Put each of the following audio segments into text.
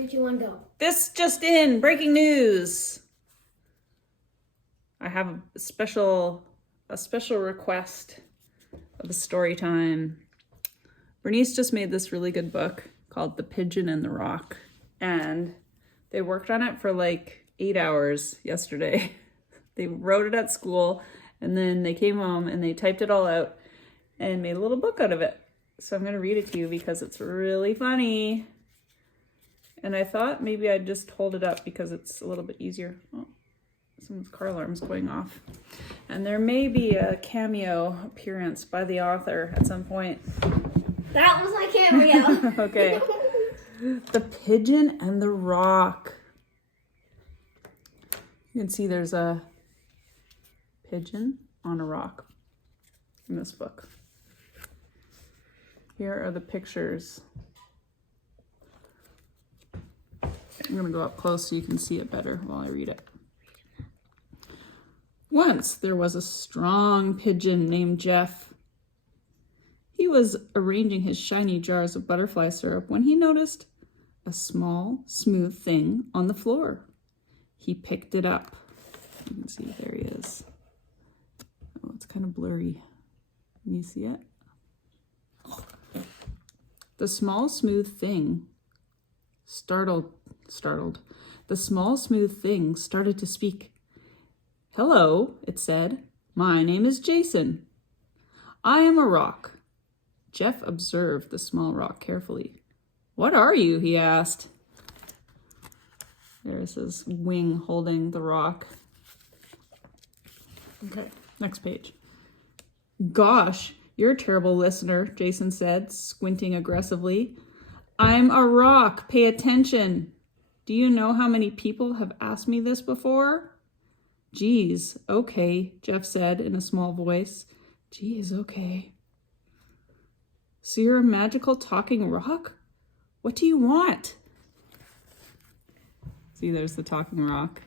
3, 2, 1, go. This just in, breaking news. I have a special request of a story time. Bernice just made this really good book called The Pigeon and the Rock. And they worked on it for like 8 hours yesterday. They wrote it at school and then they came home and they typed it all out and made a little book out of it. So I'm going to read it to you because it's really funny. And I thought maybe I'd just hold it up because it's a little bit easier. Oh, someone's car alarm's going off. And there may be a cameo appearance by the author at some point. That was my cameo. Okay. The Pigeon and the Rock. You can see there's a pigeon on a rock in this book. Here are the pictures. I'm going to go up close so you can see it better while I read it. Once there was a strong pigeon named Jeff. He was arranging his shiny jars of butterfly syrup when he noticed a small, smooth thing on the floor. He picked it up. You can see, there he is. Oh, it's kind of blurry. Can you see it? The small, smooth thing startled. The small, smooth thing started to speak. Hello, it said. My name is Jason. I am a rock. Jeff observed the small rock carefully. What are you? He asked. There's his wing holding the rock. Okay, next page. Gosh, you're a terrible listener, Jason said, squinting aggressively. I'm a rock. Pay attention. Do you know how many people have asked me this before? Geez, okay, Jeff said in a small voice. Geez, okay. So you're a magical talking rock? What do you want? See, there's the talking rock.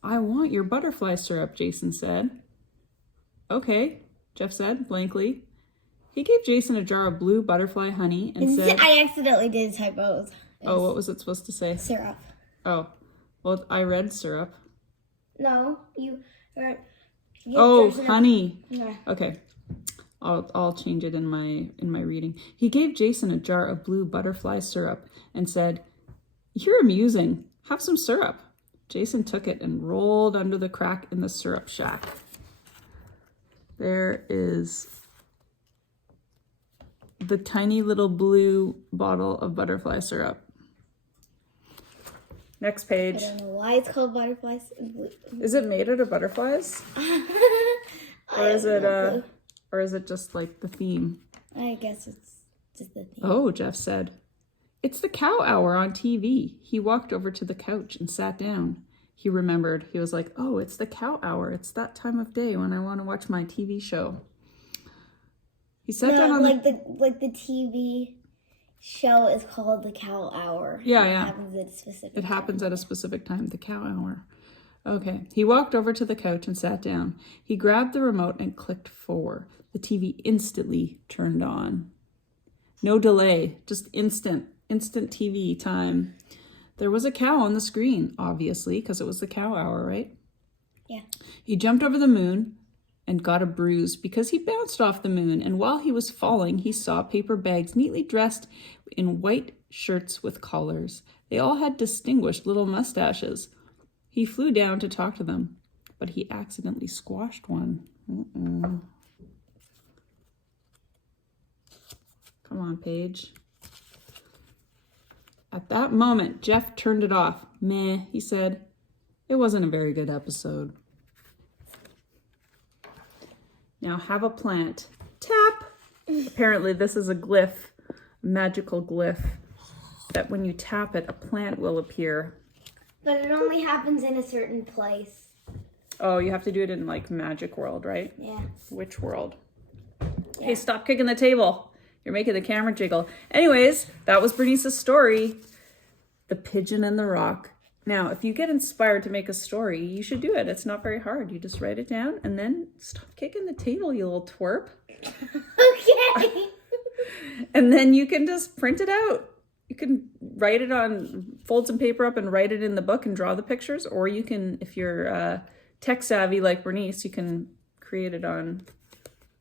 I want your butterfly syrup, Jason said. Okay, Jeff said blankly. He gave Jason a jar of blue butterfly honey and said... I accidentally did typos. Oh, what was it supposed to say? Syrup. Oh, well, I read syrup. No, you... Oh, honey. Yeah. Okay. I'll change it in my reading. He gave Jason a jar of blue butterfly syrup and said, You're amusing. Have some syrup. Jason took it and rolled under the crack in the syrup shack. There is the tiny little blue bottle of butterfly syrup. Next page. I don't know why it's called butterflies. Is it made out of butterflies? Or is it just like the theme? I guess it's just the theme. Oh, Jeff said. It's the cow hour on TV. He walked over to the couch and sat down. He remembered. He was like, oh, it's the cow hour. It's that time of day when I want to watch my TV show. He sat down on the TV show is called the cow hour. Yeah. It happens at a specific time, the cow hour. Okay. He walked over to the couch and sat down. He grabbed the remote and clicked 4. The TV instantly turned on. No delay, just instant TV time. There was a cow on the screen, obviously, because it was the cow hour, right? Yeah. He jumped over the moon and got a bruise because he bounced off the moon, and while he was falling, he saw paper bags neatly dressed in white shirts with collars. They all had distinguished little mustaches. He flew down to talk to them, but he accidentally squashed one. Come on, Paige. At that moment, Jeff turned it off. Meh, he said. It wasn't a very good episode. Now have a plant. Tap! Apparently this is a glyph, a magical glyph, that when you tap it, a plant will appear. But it only happens in a certain place. Oh, you have to do it in like Magic World, right? Yeah. Which world? Yeah. Hey, stop kicking the table. You're making the camera jiggle. Anyways, that was Bernice's story. The Pigeon and the Rock. Now, if you get inspired to make a story, you should do it. It's not very hard. You just write it down and then stop kicking the table, you little twerp. Okay. And then you can just print it out. You can write it on, fold some paper up and write it in the book and draw the pictures, or you can, if you're tech savvy like Bernice, you can create it on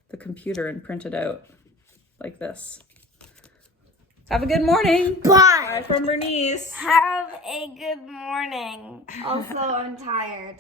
the computer and print it out like this. Have a good morning. Bye. Bye from Bernice. Have a good morning. Also, I'm tired.